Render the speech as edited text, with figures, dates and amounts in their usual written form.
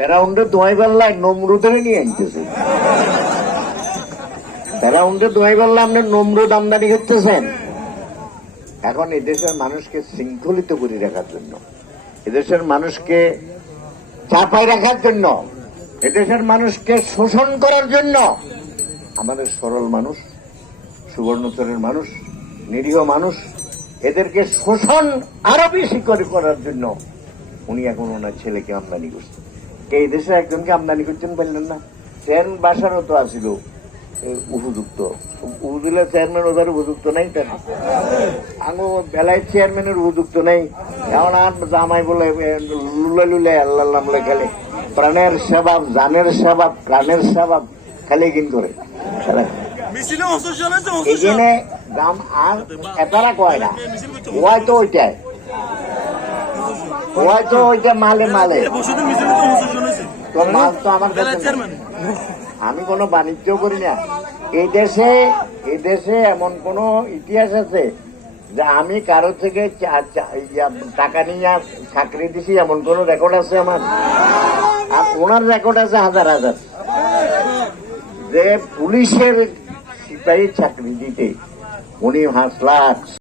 ফেরাউন্ডে দোয়াই পাল্লায় নমরুদের নিয়ে আনতেছে। ফেরাউন্ডে দোয়াই পাল্লা আপনি নমরুদ আমদানি করতেছেন। এখন এদেশের মানুষকে শৃঙ্খলিত করে রাখার জন্য, এদেশের মানুষকে চাপাই রাখার জন্য, এদেশের মানুষকে শোষণ করার জন্য আমাদের সরল মানুষ, সুবর্ণচরের মানুষ, নিরীহ মানুষ, এদেরকে শোষণ আরো বেশি করে করার জন্য উনি এখন ওনার ছেলেকে আমদানি করছেন। এই দেশে একজনকে আমদানি করছেন বললেন না? চেয়ারম্যান বাসারও তো আসিল উপযুক্ত, উপজেলা চেয়ারম্যান ওদের উপযুক্ত নেই, তার আঙু বেলায় চেয়ারম্যানের উপযুক্ত নেই। এমন আর জামাই বলে লুলে লুলে আল্লাহ বলে খেলে, প্রাণের স্বভাব, জানের স্বভাব, প্রাণের স্বভাব খালি কিন করে এখানে দাম। আর এটারা কয় না, ওয়াই তো ওইটাই, ওয়াই তো ওইটা মালে মালে, তো মাল তো আমার কাছে। আমি কোনো বাণিজ্য করি না। এই দেশে এমন কোন ইতিহাস আছে যে আমি কারো থেকে টাকা নিয়ে চাকরি দিছি, এমন কোন রেকর্ড আছে আমার? আর ওনার রেকর্ড আছে হাজার হাজার, যে পুলিশের সিপাহী চাকরি দিতে উনি 5 লাখ